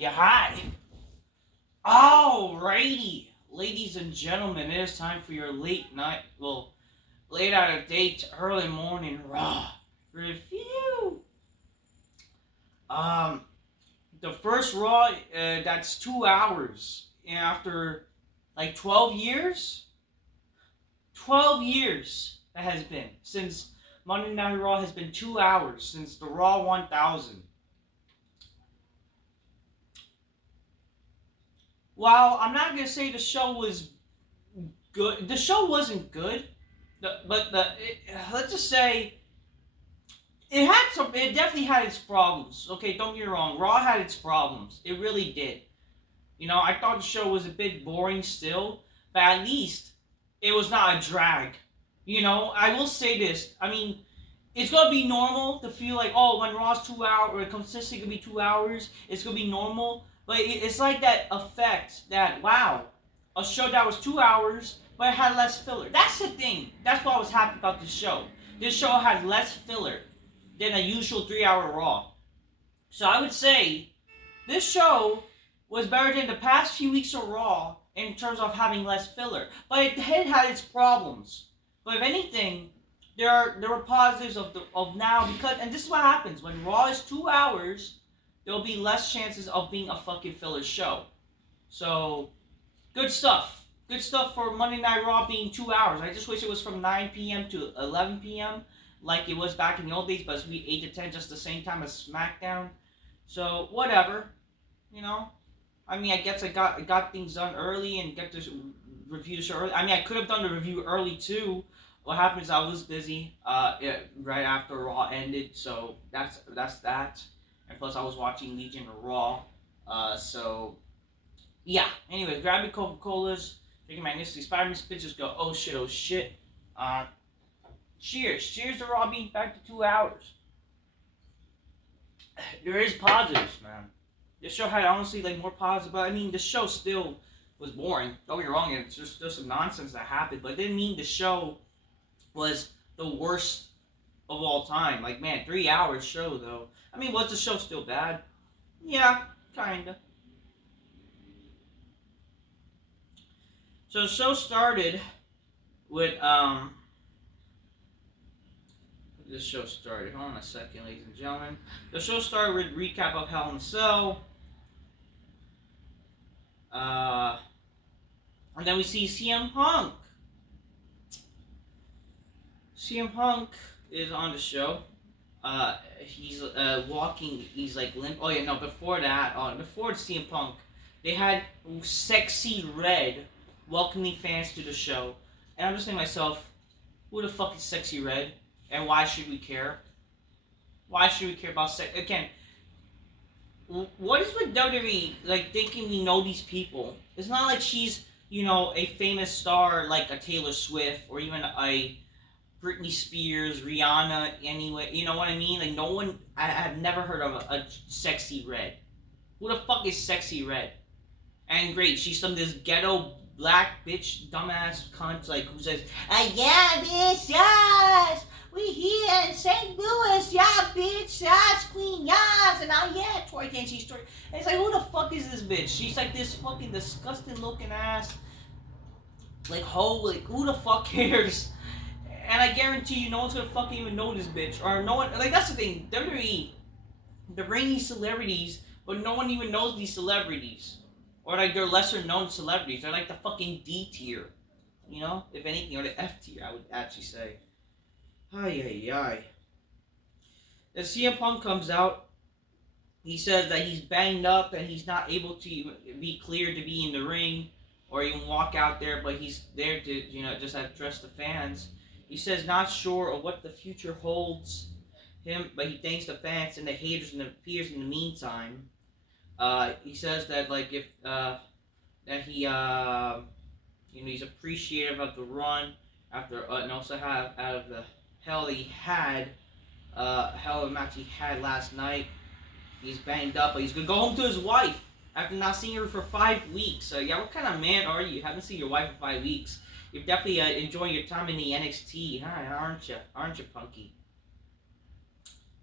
Yeah, hi. Alrighty, ladies and gentlemen, it is time for your late out of date, early morning Raw review. Um, the first Raw, that's 2 hours after like 12 years. 12 years that has been since Monday Night Raw has been 2 hours since the Raw 1000. While I'm not gonna say the show was good, the show wasn't good. Let's just say it had some. It definitely had its problems. Okay, don't get me wrong. Raw had its problems. It really did. I thought the show was a bit boring still, but at least it was not a drag. I will say this. I mean, it's gonna be normal to feel like, oh, when Raw's 2 hours or consistently gonna be 2 hours, it's gonna be normal. But it's like that effect that, wow, a show that was 2 hours but it had less filler. That's the thing. That's what I was happy about this show. This show had less filler than a usual 3 hour Raw. So I would say this show was better than the past few weeks of Raw in terms of having less filler. But it had its problems. But if anything, there were positives of now, because, and this is what happens when Raw is 2 hours, there'll be less chances of being a fucking filler show. So good stuff. Good stuff for Monday Night Raw being 2 hours. I just wish it was from 9 p.m. to 11 p.m. like it was back in the old days, but it's be 8 to 10 just the same time as SmackDown. So whatever, I mean, I guess I got things done early and get this review the show early. I mean, I could have done the review early too. What happened is I was busy right after Raw ended, so that's that. And plus, I was watching Legion of Raw. So yeah. Anyways, grab your Coca-Colas, drink your Magnificent Spider-Man spit, just go, oh shit, oh shit. Cheers to Raw being back to 2 hours. There is positives, man. This show had honestly like more positives, but I mean the show still was boring. Don't get me wrong, it's just still some nonsense that happened, but it didn't mean the show was the worst of all time. Like, man, 3 hours show though. I mean, was the show still bad? Yeah, kinda. So the show started with This show started. Hold on a second, ladies and gentlemen. The show started with a recap of Hell in a Cell. And then we see CM Punk. CM Punk is on the show. He's walking. He's like limp. Oh yeah, no. Before that, before CM Punk, they had Sexy Red welcoming fans to the show, and I'm just thinking to myself, who the fuck is Sexy Red? And why should we care? Why should we care about sex? Again, what is with WWE, like, thinking we know these people? It's not like she's, a famous star like a Taylor Swift or even a Britney Spears, Rihanna, anyway. You know what I mean? Like, no one, I've never heard of a Sexy Red. Who the fuck is Sexy Red? And great, she's some this ghetto black bitch, dumbass cunt, like, who says, yeah, bitch, yes! We here in St. Louis, yeah, bitch, yes, queen, yes, and yeah, twerking, she's twerking. And it's like, who the fuck is this bitch? She's like this fucking disgusting looking ass, like, holy, who the fuck cares? And I guarantee you, no one's gonna fucking even know this bitch, or no one, like, that's the thing, WWE, they bring these celebrities, but no one even knows these celebrities. Or like they're lesser known celebrities. They're like the fucking D tier. If anything, or the F tier, I would actually say. Ay. As CM Punk comes out, he says that he's banged up and he's not able to be cleared to be in the ring or even walk out there, but he's there to, just address the fans. He says not sure of what the future holds him, but he thanks the fans and the haters and the peers in the meantime. He says that, like, if that he he's appreciative of the run after and also have out of the hell he had hell of a match he had last night. He's banged up, but he's gonna go home to his wife after not seeing her for 5 weeks. Yeah, what kind of man are you? You haven't seen your wife for 5 weeks. You're definitely enjoying your time in the NXT, huh? Aren't you, Punky?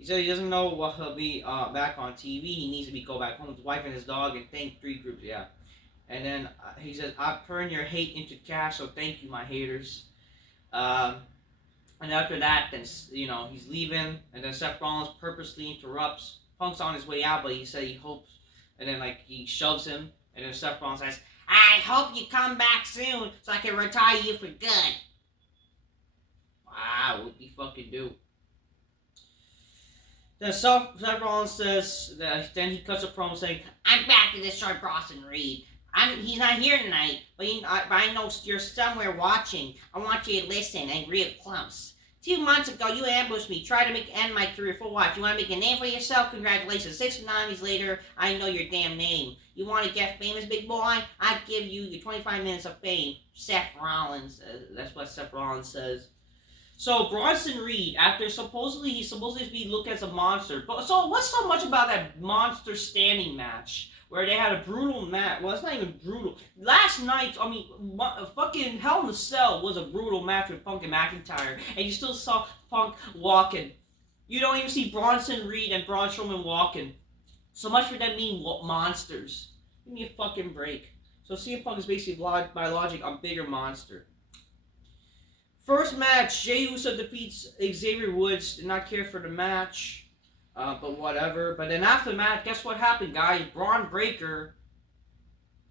He said he doesn't know what he'll be back on TV. He needs to go back home with his wife and his dog and thank 3 groups. Yeah. And then he says, I've turned your hate into cash, so thank you, my haters. Um, and after that, then, he's leaving. And then Seth Rollins purposely interrupts. Punk's on his way out, but he said he hopes. And then, he shoves him. And then Seth Rollins says, I hope you come back soon so I can retire you for good. Wow, what he fucking do? Then Seth Rollins says that then he cuts a promo saying, I'm back to destroy Bronson Reed. He's not here tonight, but I know you're somewhere watching. I want you to listen and real close. 2 months ago, you ambushed me, tried to end my career for what? You want to make a name for yourself? Congratulations. 6 90s later, I know your damn name. You want to get famous, big boy? I give you your 25 minutes of fame. Seth Rollins. That's what Seth Rollins says. So Bronson Reed, after he's supposed to be looked as a monster. But so what's so much about that monster standing match where they had a brutal match? Well, it's not even brutal. Last night, fucking Hell in a Cell was a brutal match with Punk and McIntyre, and you still saw Punk walking. You don't even see Bronson Reed and Braun Strowman walking. So much for them being monsters. Give me a fucking break. So CM Punk is basically, by logic, a bigger monster. First match, Jey Uso defeats Xavier Woods. Did not care for the match, but whatever. But then after the match, guess what happened, guys? Braun Breaker,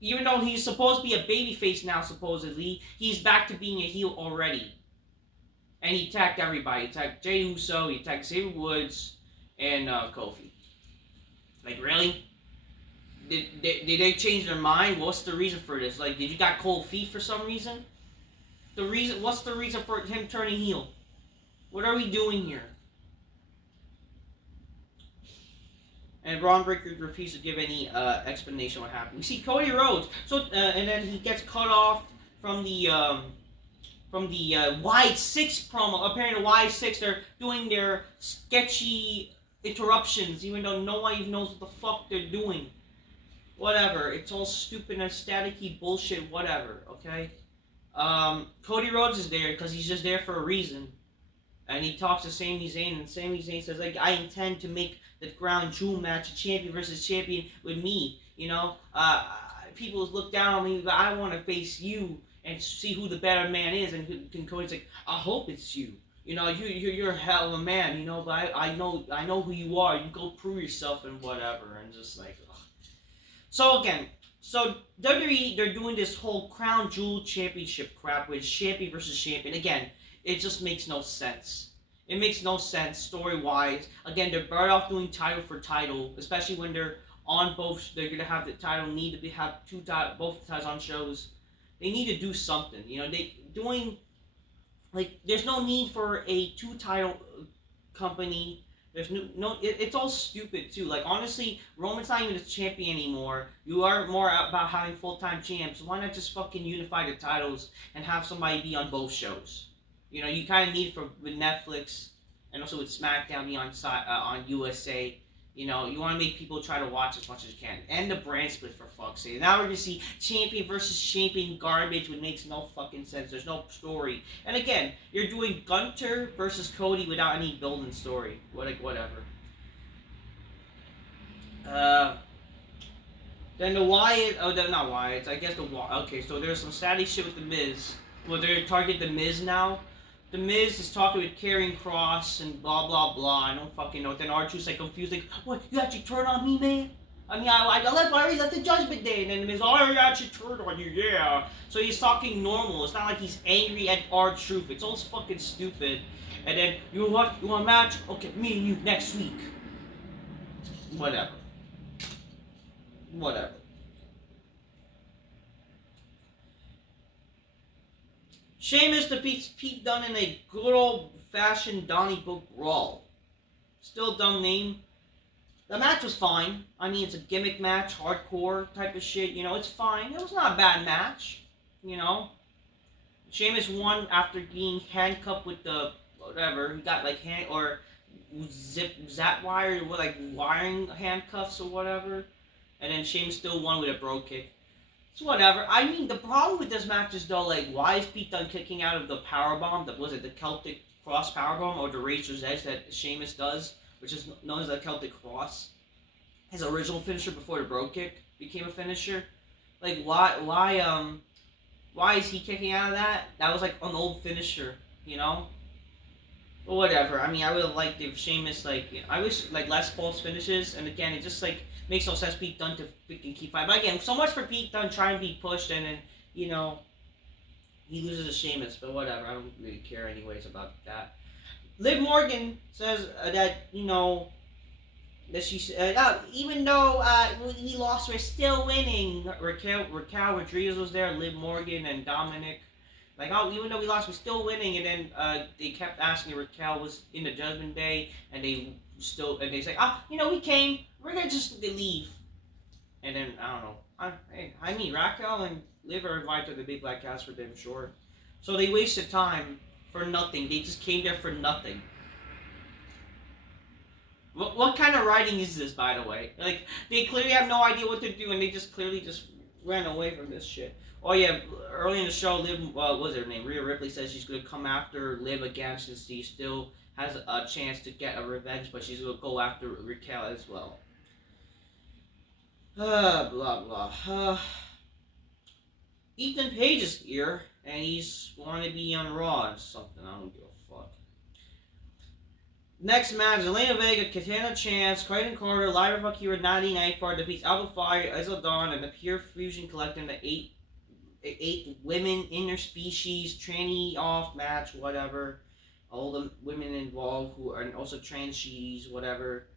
even though he's supposed to be a babyface now, supposedly, he's back to being a heel already. And he attacked everybody. He attacked Jey Uso, he attacked Xavier Woods, and Kofi. Like, really? Did they change their mind? What's the reason for this? Like, did you got cold feet for some reason? What's the reason for him turning heel? What are we doing here? And Braun Breaker refuses to give any explanation what happened. We see Cody Rhodes. So and then he gets cut off from the Wide 6 promo. Apparently, the Wide 6, they're doing their sketchy interruptions, even though no one even knows what the fuck they're doing. Whatever. It's all stupid and staticky bullshit. Whatever. Okay. Cody Rhodes is there because he's just there for a reason. And he talks to Sami Zayn, and Sami Zayn says, like, I intend to make the crown jewel match a champion versus champion with me. People look down on me, but I want to face you and see who the better man is. And Cody's like, I hope it's you. You're a hell of a man, but I know who you are. You go prove yourself and whatever. And just like, ugh. So WWE, they're doing this whole Crown Jewel Championship crap with champion versus champion. Again, it just makes no sense. It makes no sense story-wise. Again, they're better off doing title for title, especially when they're on both. They're gonna have the title need to have both titles on shows. They need to do something. There's no need for a 2-title company. There's it's all stupid too. Like, honestly, Roman's not even a champion anymore. You are more about having full-time champs. Why not just fucking unify the titles and have somebody be on both shows? You kind of need with Netflix and also with SmackDown be on USA. You want to make people try to watch as much as you can. And the brand split, for fuck's sake. Now we're going to see champion versus champion garbage, which makes no fucking sense. There's no story. And again, you're doing Gunther versus Cody without any building story. Whatever. Then the Wyatt... Oh, not Wyatt. I guess okay, so there's some saddy shit with The Miz. Well, they're targeting The Miz now. The Miz is talking with Karrion Kross and blah, blah, blah. I don't fucking know. Then R-Truth's like confused, like, what, you actually turned on me, man? I already left the Judgment Day. And then the Miz, oh, you actually turned on you, yeah. So he's talking normal. It's not like he's angry at R-Truth. It's all fucking stupid. And then, you know what? You want a match? Okay, me and you next week. Whatever. Sheamus defeats Pete Dunne in a good old-fashioned Donnybrook brawl. Still a dumb name. The match was fine. I mean, it's a gimmick match, hardcore type of shit. It's fine. It was not a bad match. Sheamus won after being handcuffed with the whatever. He got like zap wire, wiring handcuffs or whatever. And then Sheamus still won with a bro kick. It's whatever. I mean, the problem with this match is, though, like, why is Pete Dunne kicking out of the powerbomb? Was it the Celtic Cross powerbomb or the Razor's Edge that Sheamus does which is known as the Celtic Cross. His original finisher before the Bro Kick became a finisher. Like, why is he kicking out of that? That was like an old finisher, you know? But whatever. I mean, I would have liked if Sheamus, like, I wish, like, less false finishes. And again, it just, like, makes no sense Pete Dunne to freaking keep fighting. But again, so much for Pete Dunne trying to be pushed and then, you know, he loses to Sheamus. But whatever. I don't really care anyways about that. Liv Morgan says that, you know, that she said, even though we lost, we're still winning. Raquel Rodriguez was there, Liv Morgan and Dominic. Like, even though we lost, we're still winning. And then they kept asking Raquel was in the Judgment Day, and they say, you know, we came, we're gonna just leave. And then I don't know. I mean, Raquel and Liv are invited to the Big Black Cast for damn sure. So they wasted time for nothing. They just came there for nothing. What kind of writing is this, by the way? Like, they clearly have no idea what to do, and they just clearly just ran away from this shit. Oh yeah, early in the show, Liv, what was her name? Rhea Ripley says she's gonna come after Liv again since she still has a chance to get a revenge, but she's gonna go after Raquel as well. Blah blah. Ethan Page is here, and he's wanting to be on Raw or something. I don't give a fuck. Next match, Zelina Vega, Katana Chance, Clayton Carter, Lyra Valkyria, 99 Far defeats Alba Fire, Isla Dawn, and the Pure Fusion Collective in the eight women interspecies tranny off match, whatever. All the women involved who are also trans she's whatever.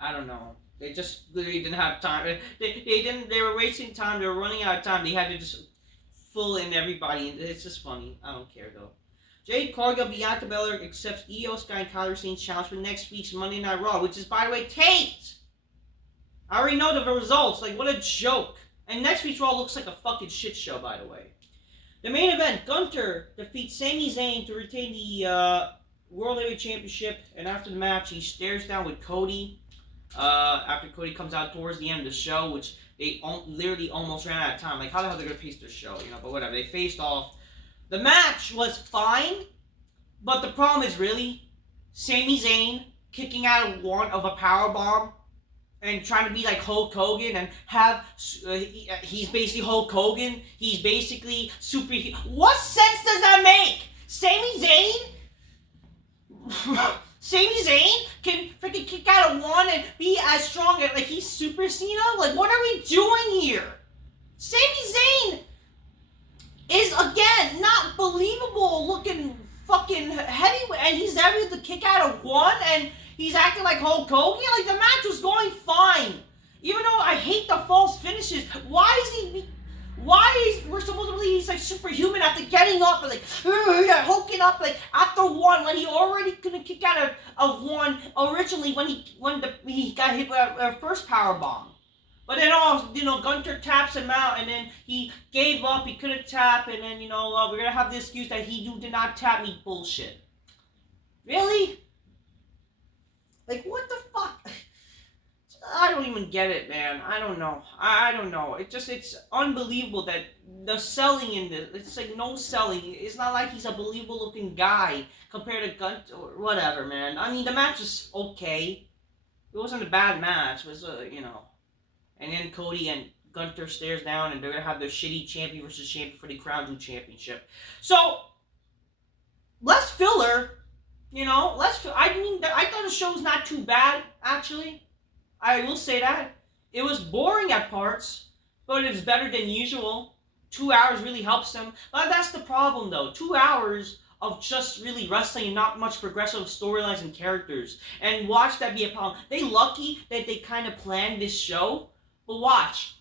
I don't know. They just literally didn't have time. They were wasting time. They were running out of time. They had to just fill in everybody. It's just funny. I don't care though. Jade Cargill, Bianca Belair accepts Io Sky and Kyler Sane's challenge for next week's Monday Night Raw, which is, by the way, taped. I already know the results. Like, what a joke. And next week's Raw looks like a fucking shit show, by the way. The main event, Gunther defeats Sami Zayn to retain the World Heavyweight Championship. And after the match, he stares down with Cody. After Cody comes out towards the end of the show, which they literally almost ran out of time. Like, how the hell are they going to pace their show? You know, but whatever. They faced off. The match was fine, but the problem is really Sami Zayn kicking out of a powerbomb and trying to be like Hulk Hogan and have he's basically Hulk Hogan. He's basically super. What sense does that make? Sami Zayn can freaking kick out of one and be as strong as like he's Super Cena. Like, what are we doing here? Sami Zayn is, again, not believable looking fucking heavyweight, and he's able to kick out of one, and he's acting like Hulk Hogan. Like, the match was going fine. Even though I hate the false finishes, we're supposed to believe he's like superhuman after getting up and like, hulking up like after one when he already couldn't kick out of one originally when he got hit with a first power bomb. But then Gunther taps him out, and then he gave up, he couldn't tap, and then, we're going to have the excuse that he did not tap me bullshit. Really? Like, what the fuck? I don't even get it, man. I don't know. I don't know. It's unbelievable that the selling in this, it's like no selling. It's not like he's a believable looking guy compared to Gunther or whatever, man. I mean, the match was okay. It wasn't a bad match. It was, And then Cody and Gunther stares down, and they're going to have their shitty champion versus champion for the Crown Jewel Championship. So, less filler, I thought the show was not too bad, actually. I will say that. It was boring at parts, but it was better than usual. 2 hours really helps them. But that's the problem, though. 2 hours of just really wrestling and not much progressive storylines and characters. And watch that be a problem. They lucky that they kind of planned this show. But watch.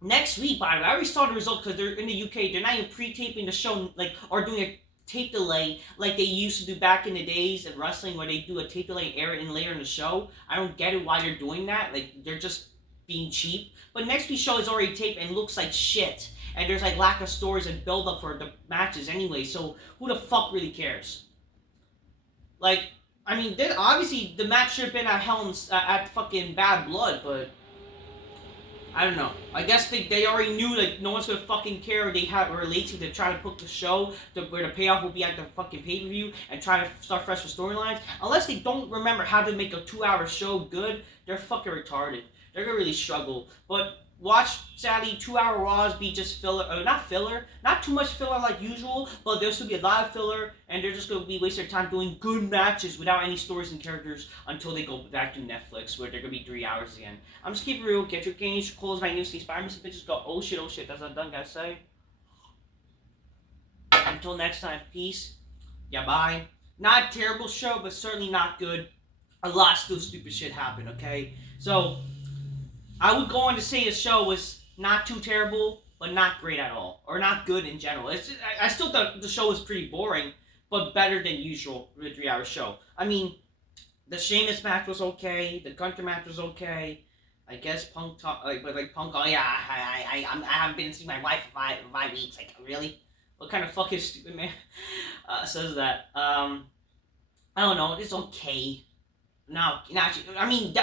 Next week, by the way, I already saw the result because they're in the UK. They're not even pre-taping the show, or doing a tape delay like they used to do back in the days of wrestling where they do a tape delay and air it in later in the show. I don't get it why they're doing that. Like, they're just being cheap. But next week's show is already taped and looks like shit. And there's, lack of stories and build-up for the matches anyway. So, who the fuck really cares? Obviously, the match should have been at fucking Bad Blood, but I don't know. I guess they already knew like no one's gonna fucking care. They were lazy to try to book the show where the payoff will be at the fucking pay per view and try to start fresh with storylines. Unless they don't remember how to make a 2 hour show good, they're fucking retarded. They're gonna really struggle. But watch sadly 2 hour Raws be just filler, not filler, not too much filler like usual, but there'll still be a lot of filler, and they're just gonna be wasting their time doing good matches without any stories and characters until they go back to Netflix where they're gonna be 3 hours again. I'm just keeping it real. Get your games, close my news, Spider-Man, some bitches go, oh shit, that's not done, guys. Say. Until next time, peace. Yeah, bye. Not a terrible show, but certainly not good. A lot of still stupid shit happened, okay? So, I would go on to say the show was not too terrible, but not great at all. Or not good in general. I still thought the show was pretty boring, but better than usual for a 3 hour show. I mean, the Sheamus match was okay. The Gunther match was okay. I guess Punk talk like Punk. Oh yeah, I haven't been to see my wife for 5 weeks. Like really, what kind of fucking stupid man says that? I don't know. It's okay. No, actually, I mean,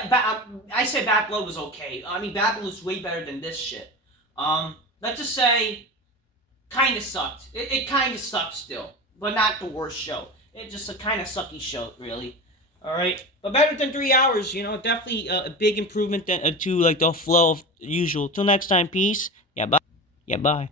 I said Bad Blood was okay. I mean, Bad Blood was way better than this shit. Let's just say, kind of sucked. It kind of sucked still, but not the worst show. It's just a kind of sucky show, really. All right, but better than 3 hours. You know, definitely a big improvement to like the flow of usual. Till next time, peace. Yeah, bye. Yeah, bye.